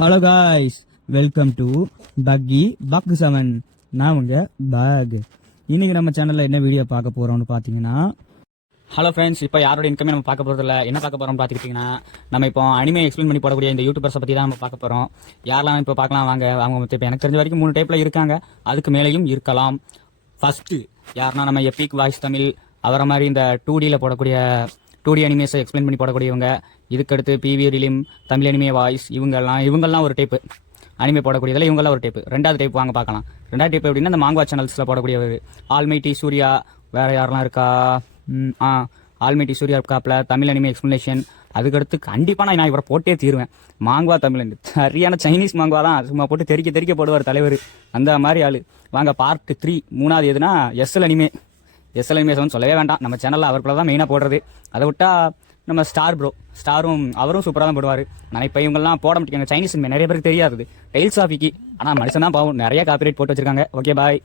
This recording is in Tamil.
ஹலோ காய்ஸ், வெல்கம் டு பக்கி பக் 7. நான் உங்க பேக். இன்னைக்கு நம்ம சேனல்ல என்ன வீடியோ பார்க்க போறோம்னு பார்த்தீங்கன்னா, ஹலோ ஃப்ரெண்ட்ஸ், இப்போ யாரோட இன்கமே நம்ம பார்க்க போகிறதில்ல. என்ன பார்க்க போகிறோம்னு பார்த்துக்கிட்டிங்கன்னா, நம்ம இப்போ அனிமே எக்ஸ்பிளைன் பண்ணி போடக்கூடிய இந்த யூடியூபர்ஸை பற்றி தான் நம்ம பார்க்க போகிறோம். யாரெல்லாம் இப்போ பார்க்கலாம் வாங்க. அவங்க இப்போ எனக்கு தெரிஞ்ச வரைக்கும் 3 டைப்பில் இருக்காங்க, அதுக்கு மேலேயும் இருக்கலாம். ஃபஸ்ட்டு யாருன்னா நம்ம எபிக் வாய்ஸ் தமிழ் அவரை மாதிரி இந்த 2Dயில் போடக்கூடிய 2D அனிமேஸை எக்ஸ்பிளைன் பண்ணி போடக்கூடியவங்க. இதுக்கடுத்து பிவி ரிலிம் தமிழ் அனிமே வாய்ஸ் இவங்கெல்லாம் ஒரு டைப்பு அனிமே போடக்கூடியதில் இவங்கெல்லாம் ஒரு டைப்பு. ரெண்டாவது டைப் வாங்க பார்க்கலாம். ரெண்டாவது டைப் எப்படின்னா இந்த மாங்குவா சேனல்ஸில் போடக்கூடியவர் ஆல்மைட்டி சூர்யா. வேறு யாரெல்லாம் இருக்கா? ஆல்மைட்டி சூர்யா இருக்காப்பில் தமிழ் அனிமே எக்ஸ்பிளனேஷன். அதுக்கடுத்து கண்டிப்பாக நான் இவரை போட்டே தீருவேன். மாங்குவா தமிழ் சரியான சைனீஸ் மாங்குவா தான், சும்மா போட்டு தெறிக்க போடுவார் தலைவர். அந்த மாதிரி ஆள். வாங்க பார்ட் 3 3வது எதுனா எஸ்எல் அனிமேஷன் சொல்லவே வேண்டாம். நம்ம சேனலில் அவருக்குள்ள தான் மெயினாக போடுறது. அதை விட்டால் நம்ம ஸ்டாரும் அவரும் சூப்பராக தான் போடுவார். நான் இப்போ இவங்கெல்லாம் போட மாட்டேங்க. சைனீஸ் நிறைய பேருக்கு தெரியாது டைல்ஸ் ஆஃபிக்கு. ஆனால் மனுஷன் தான் பாவம் நிறைய காப்பிரைட் போட்டு வச்சிருக்காங்க. Okay bye.